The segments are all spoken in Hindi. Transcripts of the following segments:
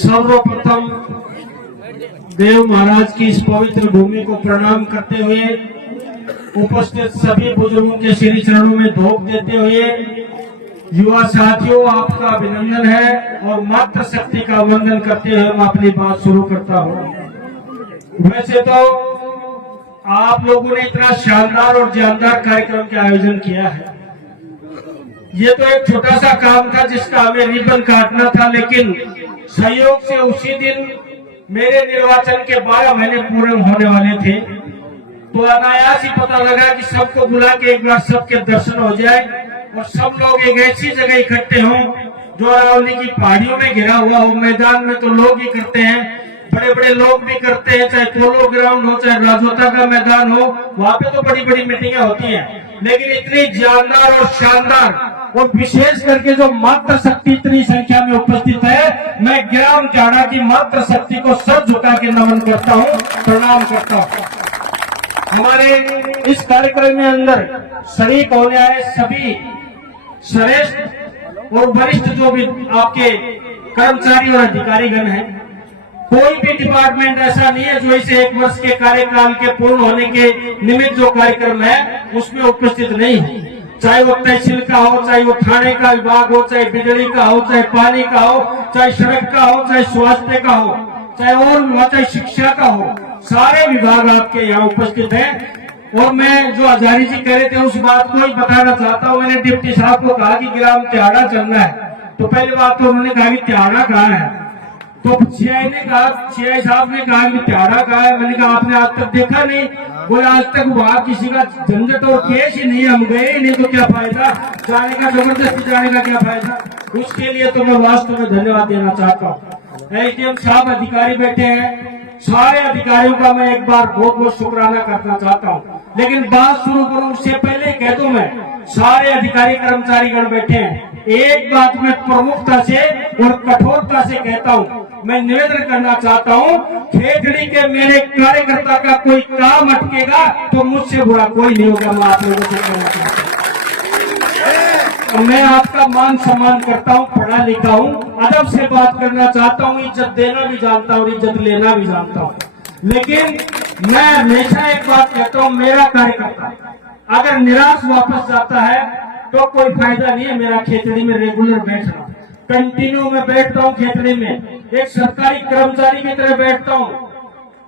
सर्वप्रथम देव महाराज की इस पवित्र भूमि को प्रणाम करते हुए उपस्थित सभी बुजुर्गों के श्री चरणों में धोख देते हुए युवा साथियों आपका अभिनंदन है और मातृ शक्ति का वंदन करते हुए मैं अपनी बात शुरू करता हूँ। वैसे तो आप लोगों ने इतना शानदार और जानदार कार्यक्रम का आयोजन किया है। ये तो एक छोटा सा काम था जिसका हमें रिबन काटना था, लेकिन सहयोग से उसी दिन मेरे निर्वाचन के 12 महीने पूरे होने वाले थे, तो अनायास ही पता लगा कि सबको बुला के एक बार सबके दर्शन हो जाए और सब लोग एक ऐसी जगह इकट्ठे हों जो अरावली की पहाड़ियों में घिरा हुआ हो। मैदान में तो लोग ही करते हैं, बड़े बड़े लोग भी करते हैं, चाहे पोलो ग्राउंड हो चाहे राजोता का मैदान हो, वहाँ पे तो बड़ी बड़ी मीटिंगें होती हैं, लेकिन इतनी जानदार और शानदार और विशेष करके जो मातृ शक्ति इतनी संख्या में उपस्थित है, मैं ग्राम जाड़ा की मातृ शक्ति को सर झुका के नमन करता हूँ, प्रणाम करता हूँ। हमारे इस कार्यक्रम में अंदर शरीक होने आए सभी श्रेष्ठ और वरिष्ठ जो भी आपके कर्मचारी और अधिकारीगण हैं, कोई भी डिपार्टमेंट ऐसा नहीं है जो इसे 1 वर्ष के कार्यकाल के पूर्ण होने के निमित्त जो कार्यक्रम है उसमें उपस्थित नहीं है। चाहे वो तहसील का हो, चाहे वो थाने का विभाग हो, चाहे बिजली का हो, चाहे पानी का हो, चाहे सड़क का हो, चाहे स्वास्थ्य का हो, चाहे और चाहे शिक्षा का हो, सारे विभाग आपके यहाँ उपस्थित हैं। और मैं जो हजारी जी कह रहे थे उस बात को ही बताना चाहता हूँ। मैंने डिप्टी साहब को कहा कि ग्राम तिहाड़ा चलना है, तो पहली बात तो उन्होंने कहा कि तिहाड़ा कहाँ है, तो सीआई साहब ने कहा कि तिहाड़ा कहाँ है। मैंने कहा आपने आज तक देखा नहीं? बोले आज तक वहाँ किसी का झंझट और केस ही नहीं, हम गए ही नहीं, तो क्या फायदा जाने का, जबरदस्ती जाने का क्या फायदा। उसके लिए तो मैं वास्तव में धन्यवाद देना चाहता हूँ। एसडीएम साहब अधिकारी बैठे हैं, सारे अधिकारियों का मैं एक बार बहुत बहुत शुक्राना करना चाहता हूँ। लेकिन बात शुरू करूँ उससे पहले कह दूं, मैं सारे अधिकारी कर्मचारीगण बैठे हैं, एक बात मैं प्रमुखता से और कठोरता से कहता हूँ, मैं निवेदन करना चाहता हूँ, खेतड़ी के मेरे कार्यकर्ता का कोई काम अटकेगा तो मुझसे बुरा कोई नहीं होगा। मैं आप लोगों से कहना चाहता हूँ, मैं आपका मान सम्मान करता हूँ, पढ़ा लिखा हूँ, अदब से बात करना चाहता हूँ, इज्जत देना भी जानता हूँ, इज्जत लेना भी जानता हूँ। लेकिन मैं हमेशा एक बात कहता हूँ, मेरा कार्यकर्ता अगर निराश वापस जाता है तो कोई फायदा नहीं है मेरा खेतड़ी में रेगुलर बैठना। कंटिन्यू में बैठता हूँ खेतड़ी में, एक सरकारी कर्मचारी की तरह बैठता हूँ।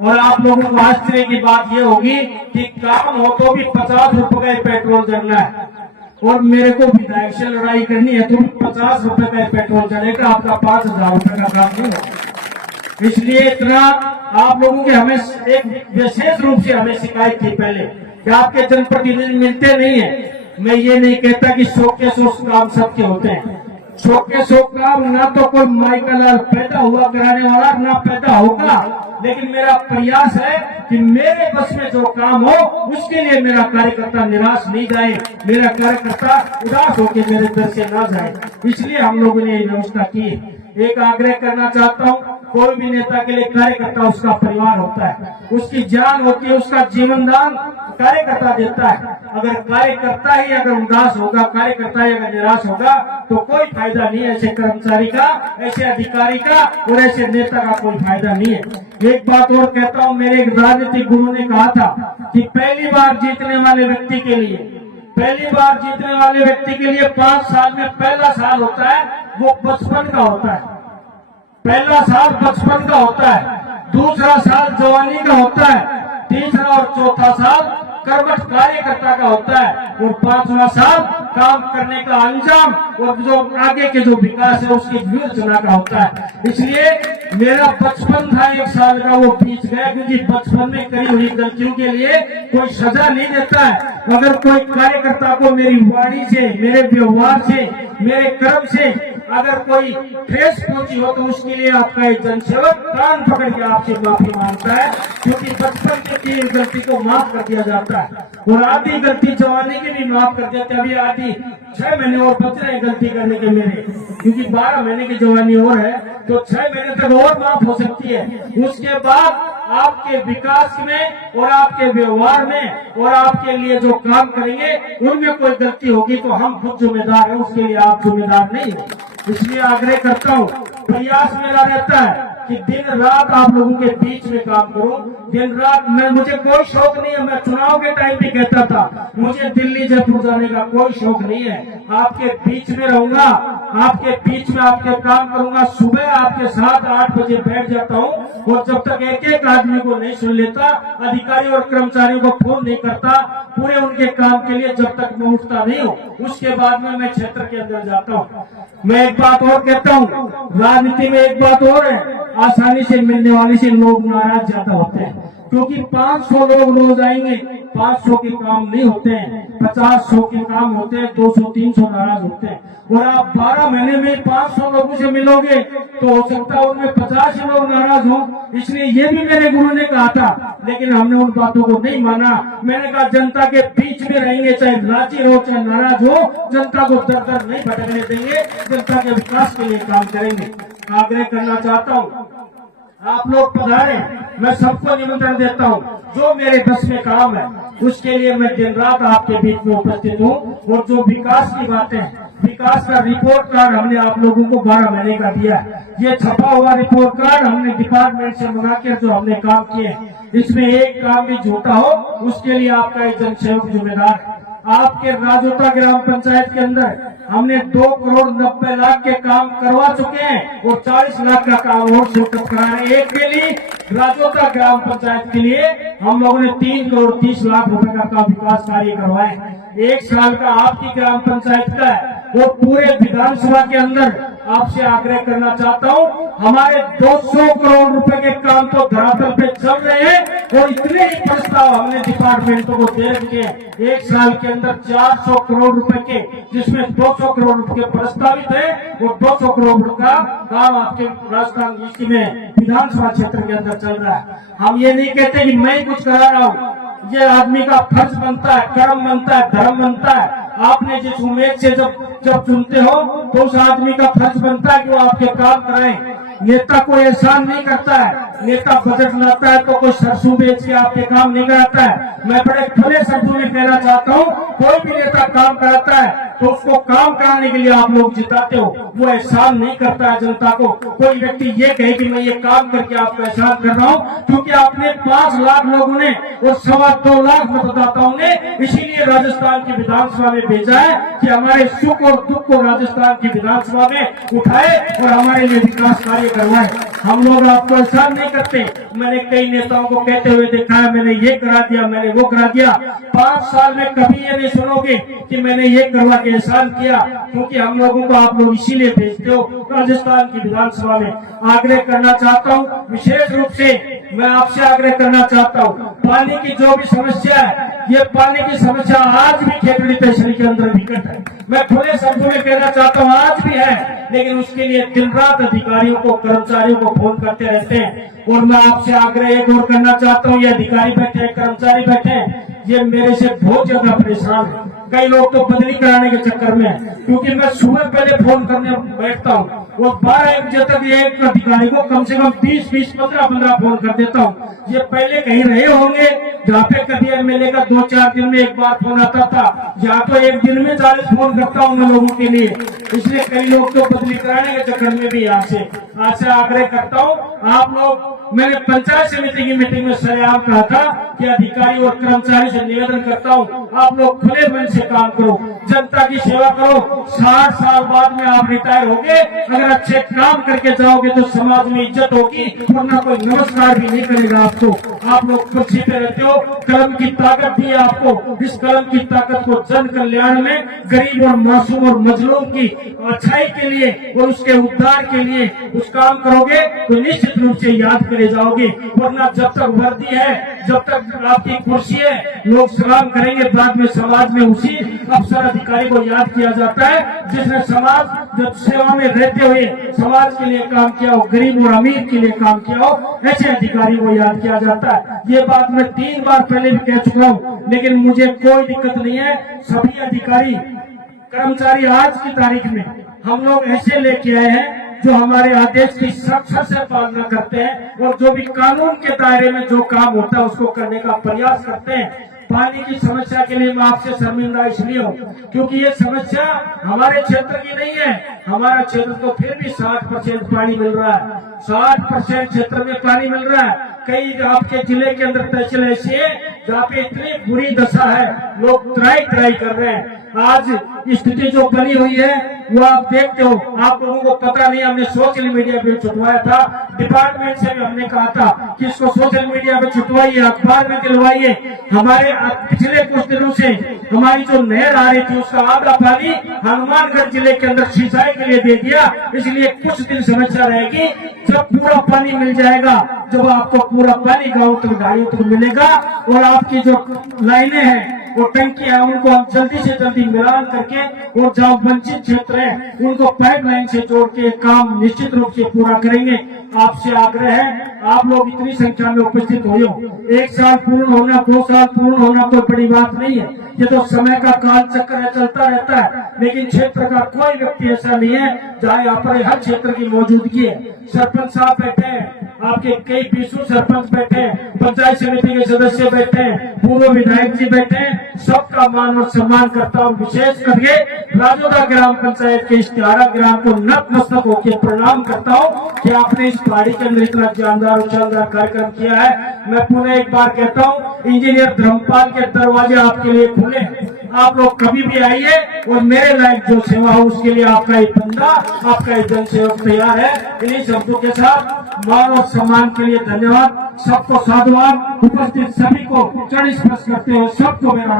और आप लोगों को आश्चर्य की बात ये होगी कि काम हो तो भी 50 रुपए का पेट्रोल जलना है, और मेरे को विधायक से लड़ाई करनी है तो भी 50 रुपए का पेट्रोल जलेगा, आपका 5000 रुपए का काम नहीं होगा। इसलिए इतना आप लोगों के हमें एक विशेष रूप से हमें शिकायत थी पहले कि आपके जनप्रतिनिधि मिलते नहीं है। मैं ये नहीं कहता कि 100 के 100 काम सबके होते हैं, 100 के 100 काम ना तो कोई माइकल पैदा हुआ कराने वाला ना पैदा होगा, लेकिन मेरा प्रयास है कि मेरे बस में जो काम हो उसके लिए मेरा कार्यकर्ता निराश नहीं जाए, मेरा कार्यकर्ता उदास होकर मेरे दर से ना जाए। इसलिए हम लोगों ने ये व्यवस्था की है। एक आग्रह करना चाहता हूँ, कोई भी नेता के लिए कार्यकर्ता उसका परिवार होता है, उसकी जान होती है, उसका जीवन दान कार्यकर्ता देता है। अगर कार्यकर्ता ही अगर उदास होगा, कार्यकर्ता ही अगर निराश होगा तो कोई फायदा नहीं है ऐसे कर्मचारी का, ऐसे अधिकारी का और ऐसे नेता का कोई फायदा नहीं है। एक बात और कहता हूँ, मेरे एक राजनीतिक गुरु ने कहा था कि पहली बार जीतने वाले व्यक्ति के लिए 5 साल में पहला साल होता है वो बचपन का होता है, पहला साल बचपन का होता है, दूसरा साल जवानी का होता है, तीसरा और चौथा साल कर्मठ कार्यकर्ता का होता है, और 5वां साल काम करने का अंजाम और जो आगे के जो विकास है उसकी योजना का होता है। इसलिए मेरा बचपन था 1 साल का, वो बीत गया, क्योंकि बचपन में करी हुई गलतियों के लिए कोई सजा नहीं देता है। अगर कोई कार्यकर्ता को मेरी वाणी से, मेरे व्यवहार से, मेरे कर्म से अगर कोई ठेस पहुंची हो तो उसके लिए आपका एक जनसेवक कान पकड़ के आपसे माफी मांगता है, क्योंकि बचपन की गलती को माफ कर दिया जाता है और आधी गलती जवानी की भी माफ कर देते। अभी आधी 6 महीने और बच रहे गलती करने के मेरे, क्योंकि 12 महीने की जवानी और है तो 6 महीने तक और माफ हो सकती है। उसके बाद आपके विकास में और आपके व्यवहार में और आपके लिए जो काम करेंगे उनमें कोई गलती होगी तो हम खुद जिम्मेदार हैं, उसके लिए आप जिम्मेदार नहीं है। इसलिए आग्रह करता हूँ, प्रयास मेरा रहता है कि दिन रात आप लोगों के बीच में काम करूं। दिन रात मुझे कोई शौक नहीं है, मैं चुनाव के टाइम भी कहता था मुझे दिल्ली जयपुर जाने का कोई शौक नहीं है। आपके बीच में रहूंगा, आपके बीच में आपके काम करूंगा। सुबह आपके साथ 8 बजे बैठ जाता हूं और जब तक एक एक आदमी को नहीं सुन लेता, अधिकारी और कर्मचारियों को फोन नहीं करता पूरे उनके काम के लिए, जब तक मैं उठता नहीं हूँ, उसके बाद में मैं क्षेत्र के अंदर जाता हूँ। मैं एक बात और कहता हूँ, राजनीति में एक बात और है, आसानी से मिलने वाली से लोग नाराज ज्यादा होते हैं, क्योंकि 500 लोग रोज आएंगे, 500 के काम नहीं होते हैं, 50-100 के काम होते हैं, 200-300 नाराज होते हैं। और आप 12 महीने में 500 लोगों से मिलोगे तो हो सकता है उनमें 50 लोग नाराज हों। इसलिए ये भी मेरे गुरु ने कहा था, लेकिन हमने उन बातों को नहीं माना। मैंने कहा जनता के बीच में रहेंगे, चाहे राजी हो चाहे नाराज हो, जनता को दर दर नहीं भटकने देंगे, जनता के विकास के लिए काम करेंगे। आग्रह करना चाहता हूँ, आप लोग पधारे, मैं सबको निमंत्रण देता हूँ। जो मेरे बस में काम है उसके लिए मैं दिन रात आपके बीच में उपस्थित हूँ। और जो विकास की बातें, विकास का रिपोर्ट कार्ड हमने आप लोगों को 12 महीने का दिया है। ये छपा हुआ रिपोर्ट कार्ड हमने डिपार्टमेंट से मंगा के जो हमने काम किए, इसमें एक काम भी झूठा हो उसके लिए आपका एक जनसेवक जिम्मेदार है। आपके राजोता ग्राम पंचायत के अंदर हमने 2 करोड़ 90 लाख के काम करवा चुके हैं और 40 लाख का काम और सेटअप करा रहे हैं। एक लिए राजोता ग्राम पंचायत के लिए हम लोगों ने 3 करोड़ 30 लाख रुपए का विकास कार्य करवाए। 1 साल का आपकी ग्राम पंचायत का है। और पूरे विधानसभा के अंदर आपसे आग्रह करना चाहता हूं, हमारे 200 करोड़ रुपए के काम तो धरातल पे चल रहे हैं और इतने ही प्रस्ताव हमने डिपार्टमेंटों को दे दिए। 1 साल के अंदर 400 करोड़ रुपए के, जिसमें 200 करोड़ रुपए प्रस्तावित है और 200 करोड़ रुपए का काम आपके राजस्थान डिस्ट्रिक्ट में विधानसभा क्षेत्र के अंदर चल रहा है। हम ये नहीं कहते कि मैं कुछ करा रहा हूँ, ये आदमी का फर्ज बनता है, कर्म बनता है, धर्म बनता है। आपने जिस उम्मीद से जब चुनते हो तो उस आदमी का फर्ज बनता है कि वो आपके काम कराएं। नेता कोई एहसान नहीं करता है, नेता बजट लाता है तो कोई सरसों बेच के आपके काम नहीं कराता है। मैं बड़े खुले शब्दों में कहना चाहता हूँ, कोई भी नेता काम कराता है तो उसको काम कराने के लिए आप लोग जिताते हो, वो एहसान नहीं करता है जनता को। कोई व्यक्ति ये कहे कि मैं ये काम करके आपको एहसान कर रहा हूँ, क्योंकि आपने 5 लाख लोगों ने और 2.25 लाख मतदाताओं ने इसीलिए राजस्थान की विधानसभा में भेजा है कि हमारे सुख और दुख को राजस्थान की विधानसभा में उठाए और हमारे लिए विकास कार्य करवाए। हम लोग आपको एहसान नहीं करते। मैंने कई नेताओं को कहते हुए देखा है, मैंने ये करा दिया, मैंने वो करा दिया। 5 साल में कभी ये नहीं सुनोगे कि मैंने ये करवा के एहसान किया, क्योंकि हम लोगों को आप लोग इसीलिए भेजते हो राजस्थान की विधानसभा में। आग्रह करना चाहता हूँ, विशेष रूप से मैं आपसे आग्रह करना चाहता हूँ, पानी की जो भी समस्या है, ये पानी की समस्या आज भी खेतड़ी तहसील के अंदर विकट है। मैं खुले शब्दों में कहना चाहता हूँ आज भी है, लेकिन उसके लिए दिन रात अधिकारियों को, कर्मचारियों को फोन करते रहते हैं। और मैं आपसे आग्रह एक और करना चाहता हूँ, ये अधिकारी बैठे, कर्मचारी बैठे, ये मेरे से बहुत ज्यादा परेशान है। कई लोग तो बदली कराने के चक्कर में है, क्योंकि मैं सुबह पहले फोन करने बैठता हूँ और 12-1 बजे तक एक अधिकारी को कम से कम 20-20, 15-15 फोन कर देता हूँ। ये पहले कहीं रहे होंगे जहाँ पे कभी एमएलए का 2-4 दिन में एक बार फोन आता था, यहाँ तो एक दिन में 40 फोन करता हूँ मैं लोगों के लिए। इसलिए कई लोग तो बदली कराने के चक्कर में भी यहाँ से आग्रह करता हूँ, आप लोग, मैंने पंचायत समिति की मीटिंग में सरेआम कहा था कि अधिकारी और कर्मचारी से निवेदन करता हूँ, आप लोग खुले मन से काम करो, जनता की सेवा करो। 60 साल बाद में आप रिटायर होगे, अगर अच्छे काम करके जाओगे तो समाज में इज्जत होगी, वरना कोई नमस्कार भी नहीं करेगा आपको। आप लोग कुर्सी पे रहते हो, कलम की ताकत दी है आपको। इस कलम की ताकत को जन कल्याण में, गरीब और मासूम और मजलूम की अच्छाई के लिए और उसके उद्धार के लिए उस काम करोगे तो निश्चित रूप से याद करे जाओगे। वरना जब तक वर्दी है, जब तक आपकी कुर्सी है, लोग सलाम करेंगे, बाद में समाज में उसी अफसर अधिकारी को याद किया जाता है जिसने समाज जब सेवा में रहते हुए समाज के लिए काम किया हो, गरीब और अमीर के लिए काम किया हो, ऐसे अधिकारी को याद किया जाता है। ये बात मैं 3 बार पहले भी कह चुका हूँ, लेकिन मुझे कोई दिक्कत नहीं है। सभी अधिकारी कर्मचारी आज की तारीख में हम लोग ऐसे लेके आए हैं जो हमारे आदेश की सख्त से पालना करते हैं और जो भी कानून के दायरे में जो काम होता है उसको करने का प्रयास करते हैं। पानी की समस्या के लिए मैं आपसे शर्मिंदा इसलिए हूँ क्योंकि ये समस्या हमारे क्षेत्र की नहीं है, हमारा क्षेत्र तो फिर भी 60% पानी मिल रहा है। 60% क्षेत्र में पानी मिल रहा है। कई आपके जिले के अंदर तहसील ऐसी है जहाँ पे इतनी बुरी दशा है, लोग त्राई कर रहे हैं। आज स्थिति जो बनी हुई है वो आप देखते हो, आप लोगों को पता नहीं, हमने सोशल मीडिया पे छुटवाया था, डिपार्टमेंट से भी हमने कहा था कि इसको सोशल मीडिया पे छुटवाइए, अखबार में दिलवाइए। हमारे पिछले कुछ दिनों से हमारी जो नहर आ रही थी उसका आधा पानी हनुमानगढ़ जिले के अंदर सिंचाई के लिए दे दिया। इसलिए कुछ दिन समस्या रहेगी, जब पूरा पानी मिल जाएगा, जब आपको पूरा पानी गाँव तक घाटियों तक मिलेगा और आपकी जो लाइनें हैं वो टंकियां हैं उनको हम जल्दी से जल्दी मिलान करके और जहाँ वंचित क्षेत्र है उनको पाइपलाइन से जोड़ के काम निश्चित रूप से पूरा करेंगे। आपसे आग्रह है, आप लोग इतनी संख्या में उपस्थित हो। 1 साल पूर्ण होना, 2 साल पूर्ण होना कोई बड़ी बात नहीं है, ये तो समय का काल चक्र है, चलता रहता है। लेकिन क्षेत्र का कोई व्यक्ति ऐसा नहीं है जहाँ यहाँ पर हर क्षेत्र की मौजूदगी है। सरपंच साहब बैठे हैं, आपके कई पीसू सरपंच बैठे हैं, पंचायत समिति के सदस्य बैठे हैं, पूर्व विधायक जी बैठे हैं, सबका मान और सम्मान करता हूँ। विशेष करके राजोदा ग्राम पंचायत के इश्तिहारा ग्राम को नतमस्तक होकर प्रणाम करता हूँ कि आपने इस पहाड़ी के अंदर इतना जानदार और शानदार कार्यक्रम किया है। मैं पुनः एक बार कहता हूँ, इंजीनियर धर्मपाल के दरवाजे आपके लिए खुले हैं, आप लोग कभी भी आइए और मेरे लायक जो सेवा हो उसके लिए आपका एक बंदा, आपका एक जनसेवक तैयार है। इन्हीं शब्दों के साथ मान और सम्मान के लिए धन्यवाद, सबको साधुवाद, उपस्थित सभी को चरण स्पर्श करते हुए सबको मेरा